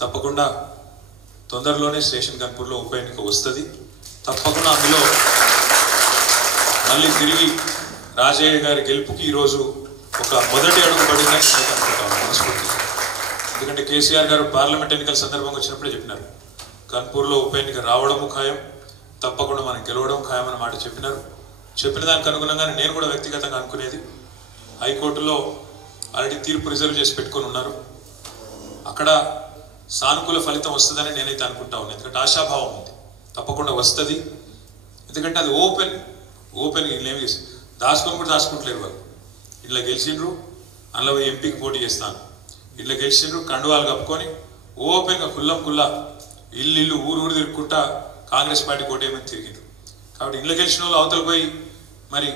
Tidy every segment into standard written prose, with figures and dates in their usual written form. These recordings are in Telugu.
తప్పకుండా తొందరలోనే స్టేషన్ గన్పూర్లో ఉప ఎన్నిక వస్తుంది. తప్పకుండా అందులో మళ్ళీ తిరిగి రాజయ్య గారి గెలుపుకి ఈరోజు ఒక మొదటి అడుగు పడిందని నేను అనుకుంటాను మనస్ఫూర్తిగా. ఎందుకంటే కేసీఆర్ గారు పార్లమెంట్ ఎన్నికల సందర్భంగా వచ్చినప్పుడే చెప్పినారు, గన్పూర్లో ఉప ఎన్నిక రావడము ఖాయం, తప్పకుండా మనం గెలవడం ఖాయం అన్న మాట చెప్పినారు. చెప్పిన దానికి అనుగుణంగానే నేను కూడా వ్యక్తిగతంగా అనుకునేది, హైకోర్టులో ఆల్రెడీ తీర్పు రిజర్వ్ చేసి పెట్టుకొని ఉన్నారు, అక్కడ సానుకూల ఫలితం వస్తుందని నేనైతే అనుకుంటా ఉన్నాను. ఎందుకంటే ఆశాభావం ఉంది, తప్పకుండా వస్తుంది. ఎందుకంటే అది ఓపెన్ ఏమి దాచుకొని కూడా దాచుకుంటలేరు వాళ్ళు. ఇట్లా గెలిచిండ్రు, అందులో ఎంపీకి పోటీ చేస్తాను, ఇట్లా గెలిచిండ్రు, కండువాలు కప్పుకొని ఓపెన్గా కుల్లా ఇల్లు ఊరు తిరుగుకుంటా కాంగ్రెస్ పార్టీ కోటేమని తిరిగిండ్రు. కాబట్టి ఇళ్ళ గెలిచిన వాళ్ళు అవతల పోయి మరి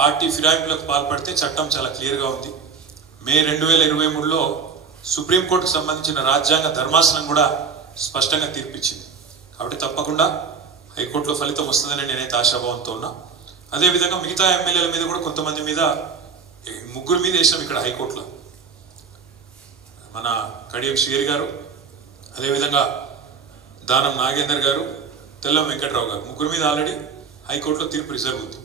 పార్టీ ఫిరాయింపులకు పాల్పడితే చట్టం చాలా క్లియర్గా ఉంది. మే 2023లో సుప్రీంకోర్టుకు సంబంధించిన రాజ్యాంగ ధర్మాసనం కూడా స్పష్టంగా తీర్పిచ్చింది. కాబట్టి తప్పకుండా హైకోర్టులో ఫలితం వస్తుందని నేనైతే ఆశాభావంతో ఉన్నా. అదేవిధంగా మిగతా ఎమ్మెల్యేల మీద కూడా కొంతమంది మీద, 3 మీద వేసినాం ఇక్కడ హైకోర్టులో. మన కడియం శ్రీహరి గారు, అదేవిధంగా దానం నాగేందర్ గారు, తెల్లం వెంకట్రావు గారు, 3 మీద ఆల్రెడీ హైకోర్టులో తీర్పు రిజర్వ్ ఉంది.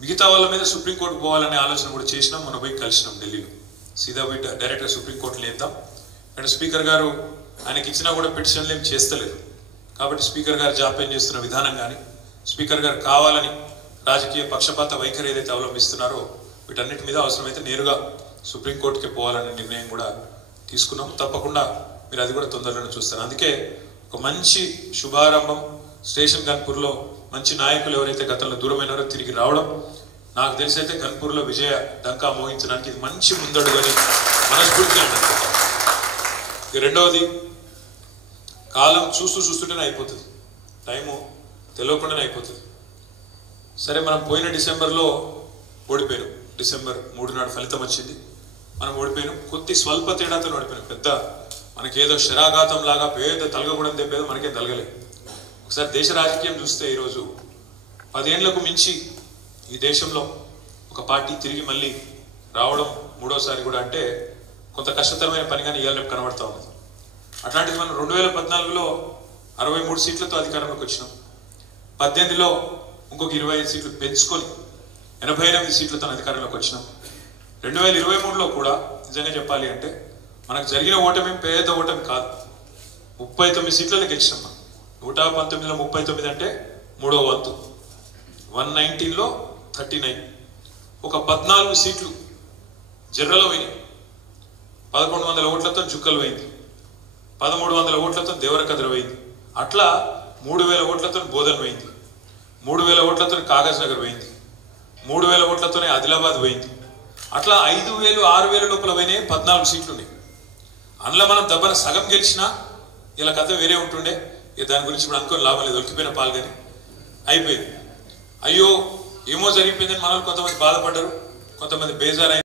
మిగతా వాళ్ళ మీద సుప్రీంకోర్టు పోవాలనే ఆలోచన కూడా చేసినాం. మనం పోయి కలిసినాం ఢిల్లీలో, సీదా పోయి డైరెక్ట్గా సుప్రీంకోర్టులో వేద్దాం. ఇక్కడ స్పీకర్ గారు ఆయనకి ఇచ్చినా కూడా పిటిషన్లు ఏం చేస్తలేరు. కాబట్టి స్పీకర్ గారు జాప్యం చేస్తున్న విధానం కానీ, స్పీకర్ గారు కావాలని రాజకీయ పక్షపాత వైఖరి ఏదైతే అవలంబిస్తున్నారో వీటన్నిటి మీద అవసరమైతే నేరుగా సుప్రీంకోర్టుకి పోవాలనే నిర్ణయం కూడా తీసుకున్నాం. తప్పకుండా మీరు అది కూడా తొందరలోనే చూస్తారు. అందుకే ఒక మంచి శుభారంభం, స్టేషన్ గన్పూర్లో మంచి నాయకులు ఎవరైతే గతంలో దూరమైనారో తిరిగి రావడం, నాకు తెలిసి అయితే గన్పూర్లో విజయ డంకా మోహించడానికి ఇది మంచి ముందడుగని మనస్ఫూర్తిగా అనుకుంటాను. ఇక రెండవది, కాలం చూస్తుంటేనే అయిపోతుంది, టైము తెలియకుండానే అయిపోతుంది. సరే, మనం పోయిన డిసెంబర్లో ఓడిపోయాం. డిసెంబర్ 3 నాడు ఫలితం వచ్చింది, మనం ఓడిపోయాం. కొద్ది స్వల్ప తేడాతో ఓడిపోయాం. పెద్ద మనకేదో శరాఘాతం లాగా పేద తలగకూడదు తెప్పేదో మనకేం తలగలేదు. ఒకసారి దేశ రాజకీయం చూస్తే ఈరోజు 10 ఏళ్లకు మించి ఈ దేశంలో ఒక పార్టీ తిరిగి మళ్ళీ రావడం మూడోసారి కూడా అంటే కొంత కష్టతరమైన పనిగానే ఇవాళ రేపు కనబడతా ఉన్నది. అట్లాంటిది మనం 2014లో 63 సీట్లతో అధికారంలోకి వచ్చినాం. 18లో ఇంకొక 25 సీట్లు పెంచుకొని 88 సీట్లతో అధికారంలోకి వచ్చినాం. 2023లో కూడా నిజంగా చెప్పాలి అంటే మనకు జరిగిన ఓటమి పేద ఓటమి కాదు, 39 సీట్లలో గెలిచినాం. 119లో 39 అంటే 3వ వంతు, 119లో 39. ఒక 14 సీట్లు జర్రలో పోయినాయి. 1100 ఓట్లతో జుక్కలు పోయింది, 1300 ఓట్లతో దేవరకద్ర పోయింది, అట్లా 3000 ఓట్లతో బోధన్ పోయింది, 3000 ఓట్లతో కాగజ్ నగర్ పోయింది, 3000 ఓట్లతోనే ఆదిలాబాద్ పోయింది. అట్లా 5000, 6000 లోపల పోయినాయి 14 సీట్లు ఉన్నాయి. అందులో మనం దెబ్బన సగం గెలిచినా ఇలా కథ వేరే ఉంటుండే. దాని గురించి ఇప్పుడు అనుకోని లాభం లేదు, ఒలికిపోయిన పాల్గొని అయిపోయింది. అయ్యో ఏమో జరిగిపోయిందని మనల్ని కొంతమంది బాధపడ్డారు, కొంతమంది బేజారు.